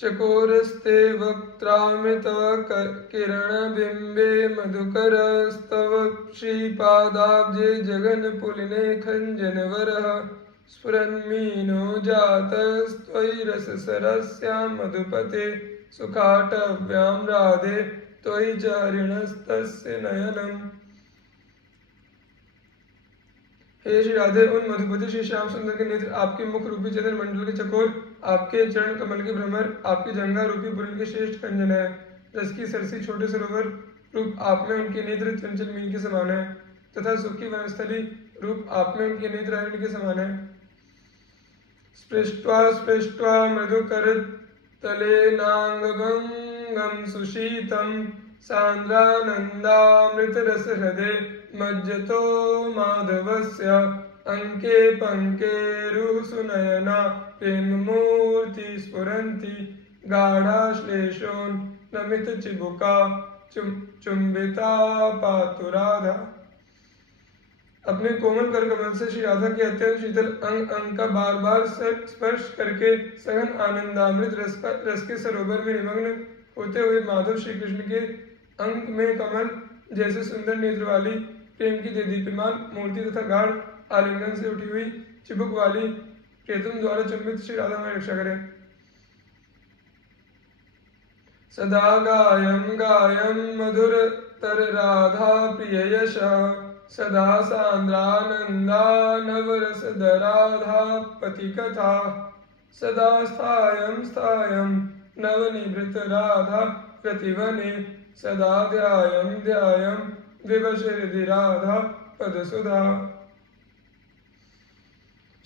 चकोरस्ते वक्त्रामृत किरणबिम्बे मधुकरस्तव श्रीपादाब्जे जगन्पुलिने खञ्जनवरः स्फुरन्मीनो जातस्त्वयि रससरस्यां मधुपते सुखाटव्यां राधे त्वयि च हरिणस्तस्य नयनम्। हे श्री राधे, उन मधुपति श्री श्याम सुंदर के नेत्र, आपके मुख रूपी चंद्र मंडल के चकोर, आपके चरण कमल के भ्रमर, आपकी जंघा रूपी पुलिन के श्रेष्ठ कंजन है। रस की सरसी छोटे सरोवर रूप आप में उनके नेत्र चंचल मीन के समान है, तथा सुखी वनस्थली रूप आप में उनके नेत्र हरिण के समान है। स्पृष्ट्वा स्पृष्ट्वा मधुकर तलेनांगभंगम सुशीतम सांद्रानंदामृत रस हृदय मज्जतो माधवस्य अंके पंके रुह सुनयना प्रेम मूर्ति स्फुरन्ति गाढ़ाश्लेषोन नमित चिबुका चुंबिता पातु राधा। अपने कोमल कर कमल से श्री राधा के अत्यंत शीतल अंग अंग का बार बार स्पर्श करके सघन आनंदामृत रस के सरोवर में निमग्न होते हुए माधव श्री कृष्ण के अंग में कमल जैसे सुंदर नेत्र वाली प्रेम की दीप्यमान मूर्ति तथा गाढ़ आलिंगन से उठी हुई चिबुक वाली प्रियतम द्वारा चुंबित श्री राधा हमारी रक्षा करें। सदा गायम गायम मधुर तर राधा प्रिय यश सदा सांद्रानंदा नवरस राधा पति कथा सदा स्थायम स्थायम नवनिवृत राधा प्रतिवने सदा ध्यायम ध्यायम विवश हृदि राधा पदसुधा।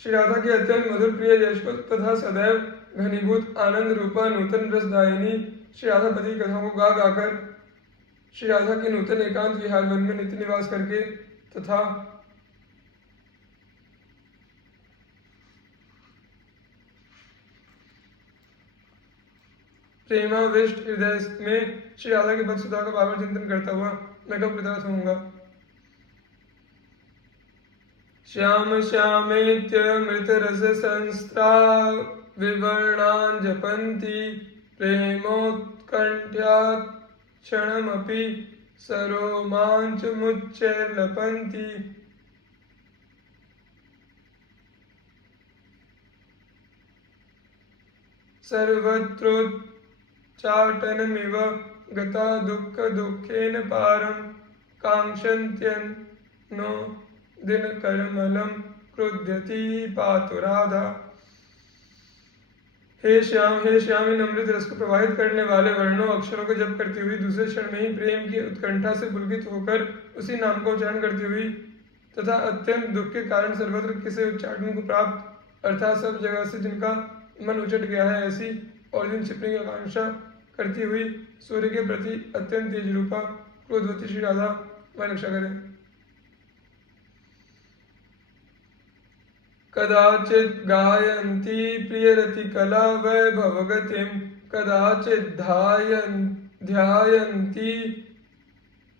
श्री राधा के अत्यंत मधुर प्रिय यश तथा सदैव घनीभूत आनंद रूपा नूतन रसदायिनी श्री राधा पति की कथाओं को गा गाकर श्री राधा के नूतन एकांत विहार वन में नित्य निवास करके तथा प्रेमाविष्ट हृदय में श्री राधा के पद सुधा का बार बार चिंतन करता हुआ मैं कब कृतार्थ होऊंगा। श्याम श्यामेत्यमृत रस संस्त्रा विवर्णां जपन्ति प्रेमोत्कण्ठ्यात् क्षणमपि सरोमाञ्चमुच्चैर्लपन्ति। सर्वत्रोच्चाटनमिव गता दुःख दुःखेन पारं कांक्षन्त्यन्नो दिनकरमलं क्रुध्यति पातु राधा। हे श्याम इन अमृत रस को प्रवाहित करने वाले वर्णों अक्षरों को जप करती हुई दूसरे क्षण में ही प्रेम की उत्कंठा से पुलकित होकर उसी नाम का उच्चारण करती हुई तथा अत्यंत दुख के कारण सर्वत्र किसी उच्चाटन को प्राप्त अर्थात सब जगह से जिनका मन उचट गया है ऐसी और जिन छिपने की आकांक्षा करती हुई सूर्य के प्रति अत्यंत तेज रूपा क्रोधवती श्री राधा मैं रक्षा करें। कदाचित् गायन्ती प्रियरति कला वैभवगतिं कदाचित् ध्यायन्ती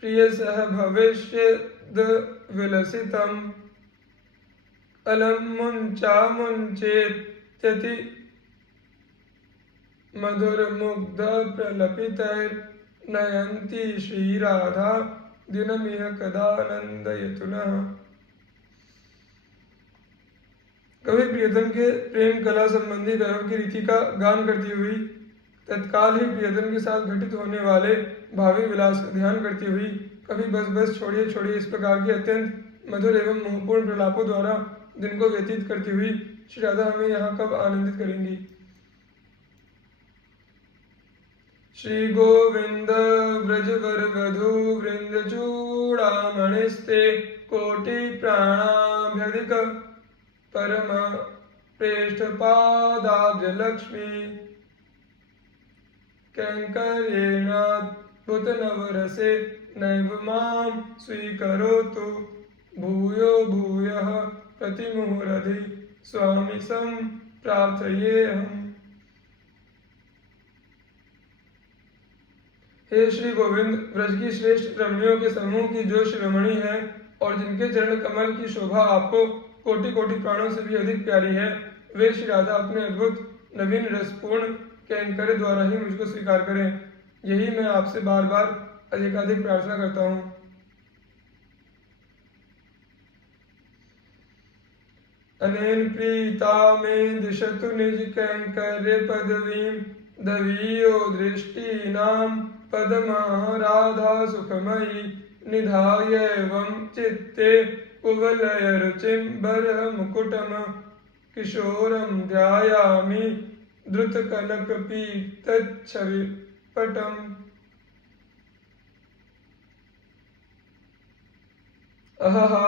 प्रियसह भविष्यद् विलसितम् अलम् मुञ्चेत्यति मधुरमुग्ध प्रलपितैर्नयन्ती श्रीराधा दिनमिह कदानन्दयतुनः। कभी प्रियतम के प्रेम कला संबंधी वैभव की रीति का गान करती हुई तत्काल ही प्रियतम के साथ घटित होने वाले भावी विलास का ध्यान करती हुई कभी बस बस छोड़िए छोड़िए इस प्रकार के अत्यंत मधुर एवं मोहपूर्ण प्रलापों द्वारा दिन को व्यतीत करती हुई श्री राधा हमें यहाँ कब आनंदित करेंगी। श्री गोविंद व्रजवर वधू वृंद चूड़ामणिस्ते कोटि प्राणाभ्यधिक परम प्रेष्ठ पादाब्ज लक्ष्मी कैंकर्येणाद्भुत नवरसे नैव मां स्वीकरोतु भूयो भूयः प्रतिमुहुरधि स्वामी सं प्रार्थयेऽहम्। हे श्री गोविंद, व्रज की श्रेष्ठ रमणियों के समूह की जो शिरोमणि है और जिनके चरण कमल की शोभा आपको कोटि कोटि प्राणों से भी अधिक प्यारी है, वे श्री राधा अपने अद्भुत नवीन रसपूर्ण कैंकर द्वारा ही मुझको स्वीकार करें, यही मैं आपसे बार बार अधिकाधिक प्रार्थना करता हूँ। अनेन प्रीता मे दिशतु निज कैंकर्य पदवीं दवीयो दृष्टीनां पदमाराधा सुखमयी निधाय एवं चित्ते कुवलय रुचिं बरमुकुटम किशोरं ध्यायामि द्रुतकनकपीतच्छविपटम्। अहा,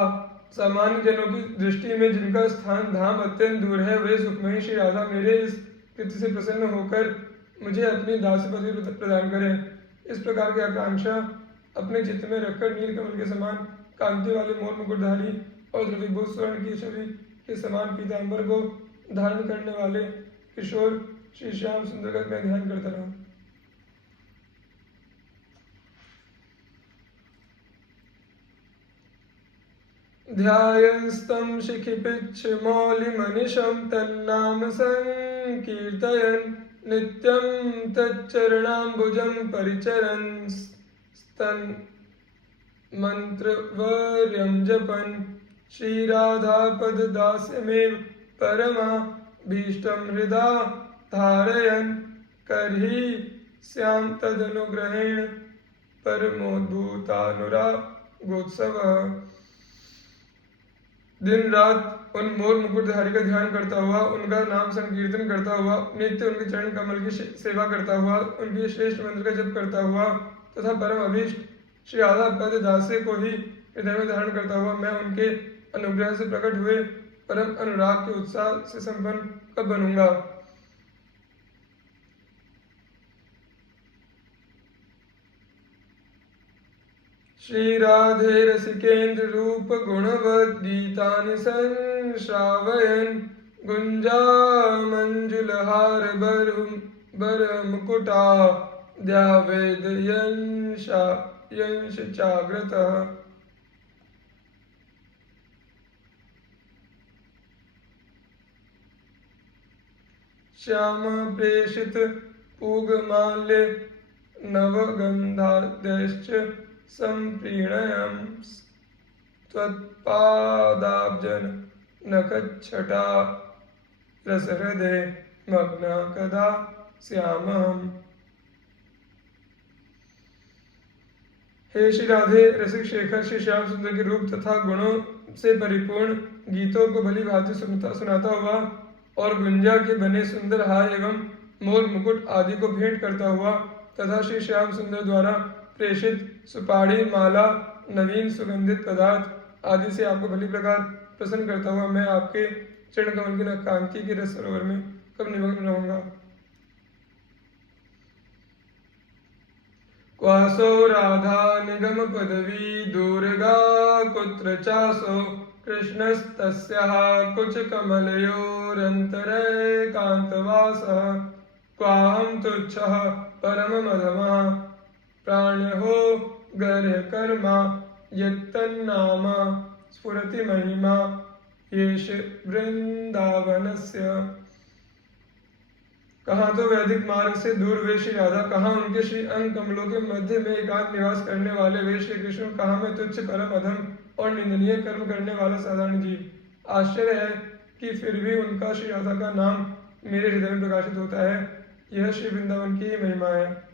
सामान्य जनों की दृष्टि में जिनका स्थान धाम अत्यंत दूर है, वे सुखमयी श्री राधा मेरे इस कृत्य से प्रसन्न होकर मुझे अपनी दासी पदवी प्रदान करें। इस प्रकार की आकांक्षा अपने चित्त में रखकर नीलकमल के समान कांति वाले मोर मुकुटधारी और द्रविभूत स्वर्ण की छवि के समान पीतांबर को धारण करने वाले किशोर श्री श्याम सुंदर का मैं ध्यान करता रहूं। ध्यायन्स्तं शिखिपिच्छमौलिमनिशं तन्नाम संकीर्तयन् नित्यं तच्चरणाम्बुजं परिचरन् स्तन्मन्त्रवर्यं जपन् श्रीराधापददास्यमेव परमाभीष्टं हृदा धारयन् कर्हि स्यां तदनुग्रहेण परमोद्भूतानुरागोत्सवः। दिन रात उन मोर मुकुटधारी का ध्यान करता हुआ, उनका नाम संकीर्तन करता हुआ, नित्य उनके चरण कमल की सेवा करता हुआ, उनके श्रेष्ठ मंत्र का जप करता हुआ तथा परम अभीष्ट श्री राधा पद दासे को ही हृदय में धारण करता हुआ मैं उनके अनुग्रह से प्रकट हुए परम अनुराग के उत्साह से संपन्न कब बनूंगा। श्री राधे रसिकेन्द्र रूप गुणवद गीतानि संश्रावयन् गुंजा मंजुलहार बर मुकुटा द्यावेद यंश चाग्रतः। श्याम प्रेषित पूगमाल्य नवगंधाद्यश्च संप्रीणयं त्वत्पादाब्जन नखच्छटा रसहृदय मग्न कदा श्यामहम्। हे श्री राधे रसिक शेखर श्री श्याम सुंदर के रूप तथा गुणों से परिपूर्ण गीतों को भली भांति सुनाता हुआ और गुंजा के बने सुंदर हार एवं मोर मुकुट आदि को भेंट करता हुआ तथा श्री श्याम सुंदर द्वारा प्रेषित सुपाड़ी माला नवीन सुगंधित पदार्थ आदि से आपको भली प्रकार प्रसन्न करता हुआ मैं आपके चरण कमल की कांति के रस सरोवर में कब निमग्न रहूंगा। क्वासो राधा निगम पदवी दूरगा कुत्र चासो कृष्णस्तस्याः कुच कमलयोरन्तरे कान्तवासः क्वाहं तुच्छः परममधमः प्राण्यो गर्ह कर्मा यत्तन्नाम स्फुरति महिमा येष वृंदावनस्य। कहाँ तो वैदिक मार्ग से दूर वे श्री राधा, कहाँ उनके श्री अंग कमलों के मध्य में एकांत निवास करने वाले वे श्री कृष्ण, कहाँ में तुच्छ परम अधम और निंदनीय कर्म करने वाला साधारण जीव। आश्चर्य है कि फिर भी उनका श्री राधा का नाम मेरे हृदय में प्रकाशित होता है। यह श्री वृंदावन की ही महिमा है।